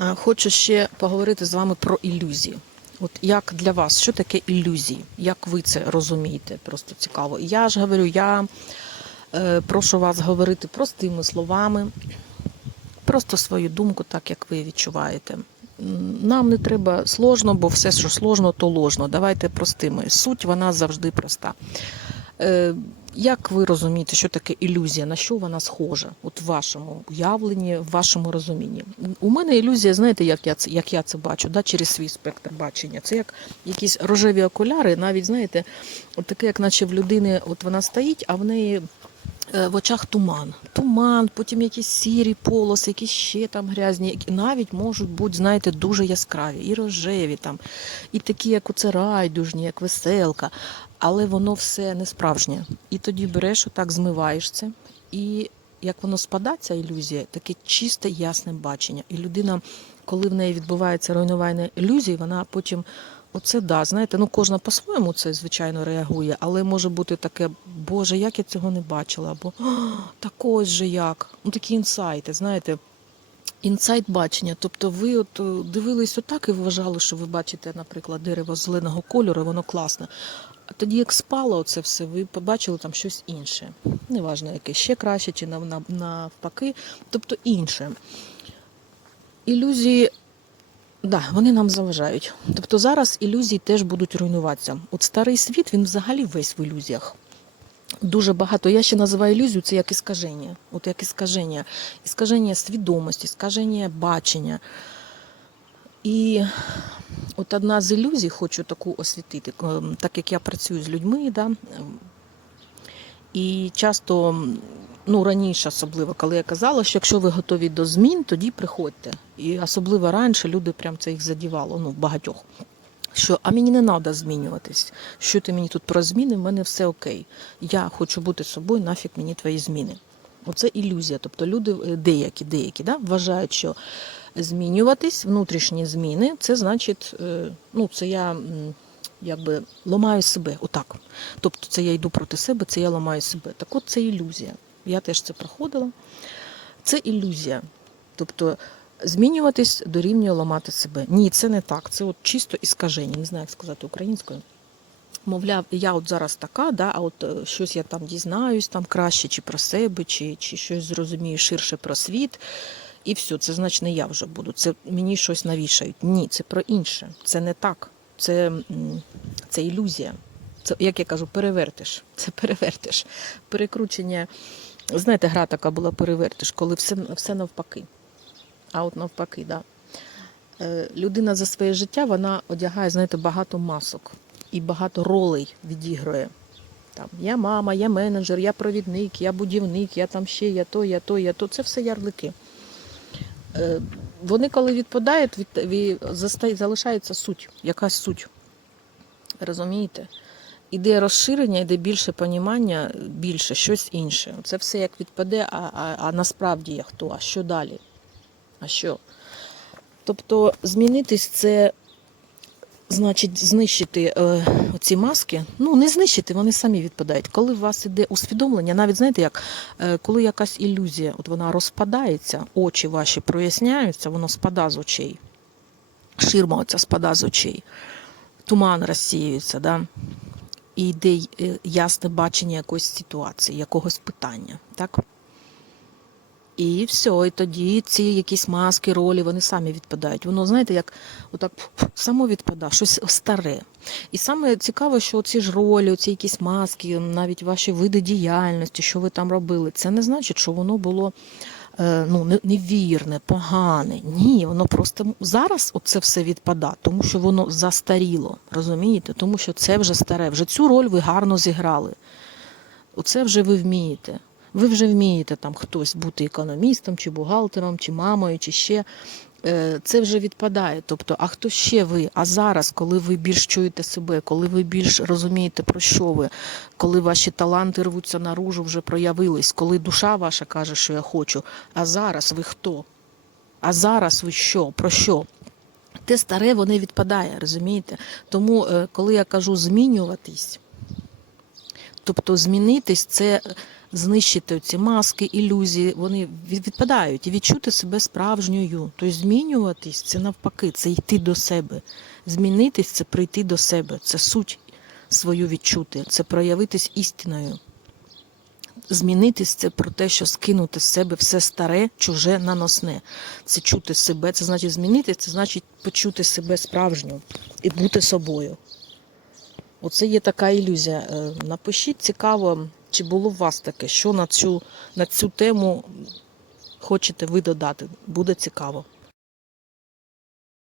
Е, Хочу ще поговорити з вами про ілюзії. От як для вас, що таке ілюзії? Як ви це розумієте? Просто цікаво. Я ж говорю, я е, прошу вас говорити простими словами, просто свою думку, так як ви відчуваєте. Нам не треба сложно, бо все, що сложно, то ложно. Давайте простими. Суть вона завжди проста. Е, Як ви розумієте, що таке ілюзія? На що вона схожа? От в вашому уявленні, в вашому розумінні? У мене ілюзія, знаєте, як я це, як я це бачу, да, через свій спектр бачення. Це як якісь рожеві окуляри, навіть знаєте, от таке, як наче в людини, от вона стоїть, а в неї в очах туман. Туман, потім якісь сірі полоси, якісь ще там грязні, навіть можуть бути, знаєте, дуже яскраві, і рожеві там, і такі, як оце райдужні, як веселка. Але воно все не справжнє. І тоді береш, отак змиваєш це, і як воно спада, ця ілюзія, таке чисте, ясне бачення. І людина, коли в неї відбувається руйнування ілюзій, вона потім. Оце да, знаєте, ну кожна по-своєму це звичайно реагує, але може бути таке, Боже, як я цього не бачила, або так ось же як. Ну такі інсайти, знаєте, інсайт бачення. Тобто ви от е, дивились отак і вважали, що ви бачите, наприклад, дерево зеленого кольору, воно класне. А тоді, як спало оце все, ви побачили там щось інше. Неважно, яке ще краще чи нав- нав- навпаки, тобто інше. Ілюзії Да, вони нам заважають. Тобто зараз ілюзії теж будуть руйнуватися. От старий світ він взагалі весь в ілюзіях. Дуже багато. Я ще називаю ілюзію це як іскаження. От як іскаження. Іскаження свідомості, іскаження бачення. І от одна з ілюзій, хочу таку освітити, ем, так як я працюю з людьми, да, ем, і часто, ну раніше особливо, коли я казала, що якщо ви готові до змін, тоді приходьте. І особливо раніше люди прям це їх задівало, ну багатьох. Що а мені не треба змінюватись. Що ти мені тут про зміни? В мене все окей. Я хочу бути собою, нафіг мені твої зміни. Оце ілюзія. Тобто люди е, деякі, деякі да, вважають, що змінюватись, внутрішні зміни, це значить, е, ну це я якби ламаю себе. Отак. Тобто це я йду проти себе, це я ламаю себе. Так от це ілюзія. Я теж це проходила. Це ілюзія. Тобто змінюватись дорівнює ламати себе. Ні, це не так. Це от чисто іскаження. Не знаю, як сказати українською. Мовляв, я от зараз така, да, а от е, щось я там дізнаюсь там краще, чи про себе, чи, чи щось зрозумію ширше про світ. І все, це значить не я вже буду. Це мені щось навішають. Ні, це про інше. Це не так. Це, це ілюзія. Це, як я кажу, перевертиш. Це перевертиш. Перекручення. Знаєте, гра така була перевертиш, коли все, все навпаки. А от навпаки, да. Е, людина за своє життя вона одягає, знаєте, багато масок і багато ролей відігрує. Там, я мама, я менеджер, я провідник, я будівник, я там ще, я то, я то, я то. Це все ярлики. Е, Вони, коли відпадають, від, від, залишається суть, якась суть. Розумієте? Іде розширення, іде більше понімання, більше, щось інше. Це все як відпаде, а, а, а насправді я хто? А що далі? А що? Тобто змінитись це значить знищити е, ці маски. Ну, не знищити, вони самі відпадають. Коли у вас іде усвідомлення, навіть знаєте, як е, коли якась ілюзія, от вона розпадається, очі ваші проясняються, воно спада з очей. Ширма оця спада з очей, туман розсіюється, да? І йде е, ясне бачення якоїсь ситуації, якогось питання. Так? І все, і тоді ці якісь маски, ролі, вони самі відпадають. Воно, знаєте, як отак само відпадає, щось старе. І саме цікаво, що ці ж ролі, ці якісь маски, навіть ваші види діяльності, що ви там робили, це не значить, що воно було ну, невірне, погане. Ні, воно просто зараз це все відпадає, тому що воно застаріло, розумієте? Тому що це вже старе, вже цю роль ви гарно зіграли. Оце вже ви вмієте. Ви вже вмієте там хтось бути економістом, чи бухгалтером, чи мамою, чи ще. Е, Це вже відпадає. Тобто, а хто ще ви? А зараз, коли ви більш чуєте себе, коли ви більш розумієте, про що ви, коли ваші таланти рвуться наружу, вже проявились, коли душа ваша каже, що я хочу. А зараз ви хто? А зараз ви що? Про що? Те старе воно відпадає, розумієте? Тому, е, коли я кажу змінюватись, Тобто змінитись це знищити ці маски, ілюзії, вони відпадають і відчути себе справжньою. Тобто змінюватись це навпаки, це йти до себе. Змінитись це прийти до себе, це суть свою відчути, це проявитись істиною. Змінитись це про те, що скинути з себе все старе, чуже, наносне. Це чути себе, це значить змінити, це значить почути себе справжньо і бути собою. Оце є така ілюзія. Е, Напишіть цікаво, чи було у вас таке, що на цю, на цю тему хочете ви додати. Буде цікаво.